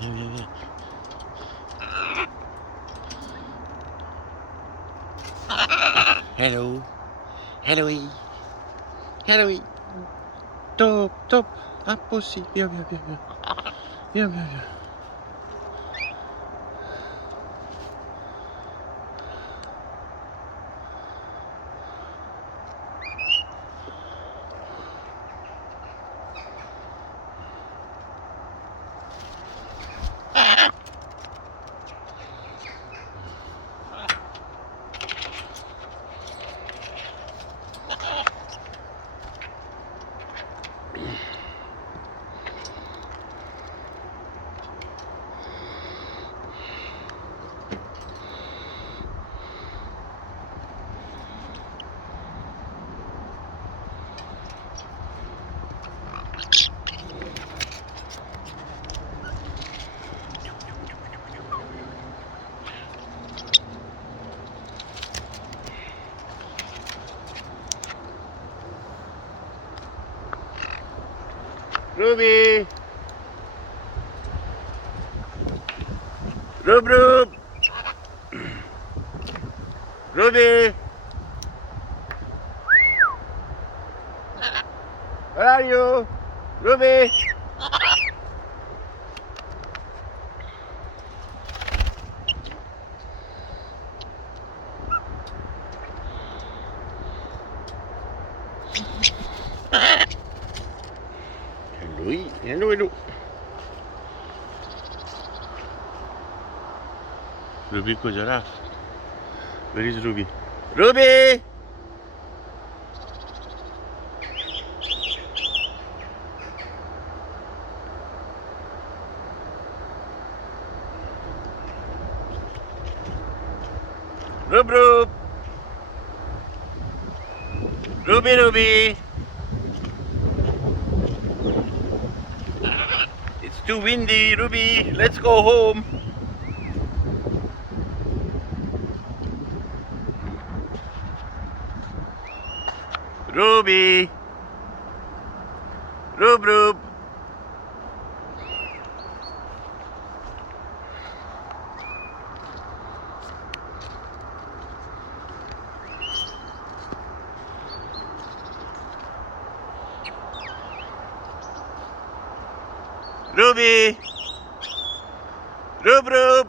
Yeah, yeah, yeah. Hello. Hello. Hello. Top, top. Up, pussy. Yeah, yeah, yeah, yeah. Yeah, yeah, yeah. Ruby. Rub, rub. Ruby. Where are you? Ruby. Hello. Hello, hello. Ruby ko giraffe. Where is Ruby? Ruby! Rub, rub. Ruby, Ruby. It's too windy, Ruby. Let's go home. Ruby. Rub, rub. Ruby. Rub, rub.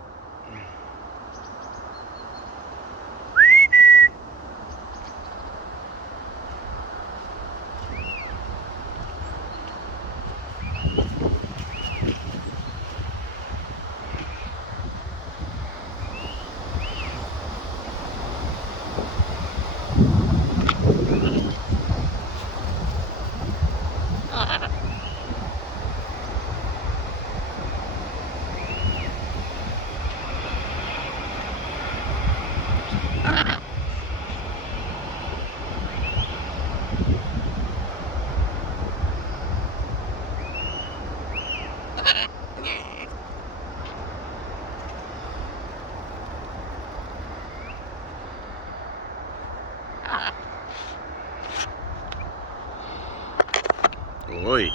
Oi,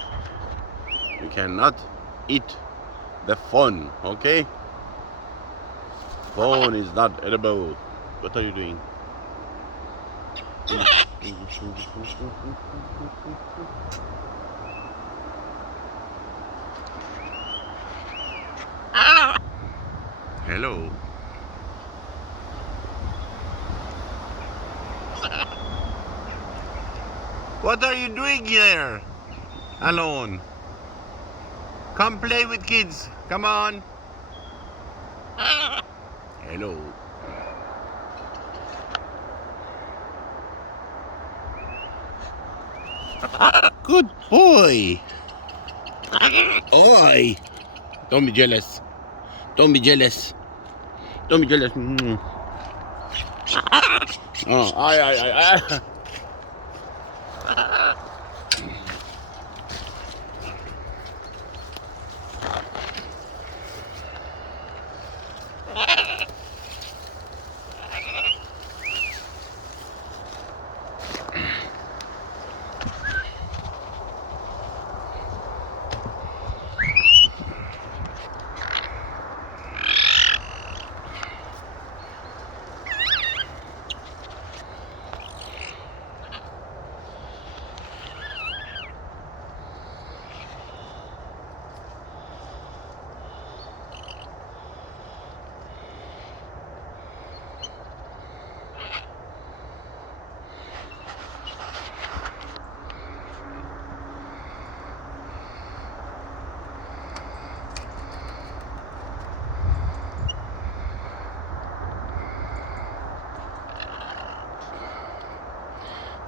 you cannot eat the phone, okay? Phone is not edible. What are you doing? Hello. What are you doing here? Alone. Come play with kids. Come on. Hello. Good boy. Oi. Don't be jealous. Don't be jealous. Don't be jealous. Oh, ay.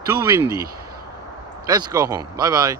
too windy. Let's go home. Bye bye.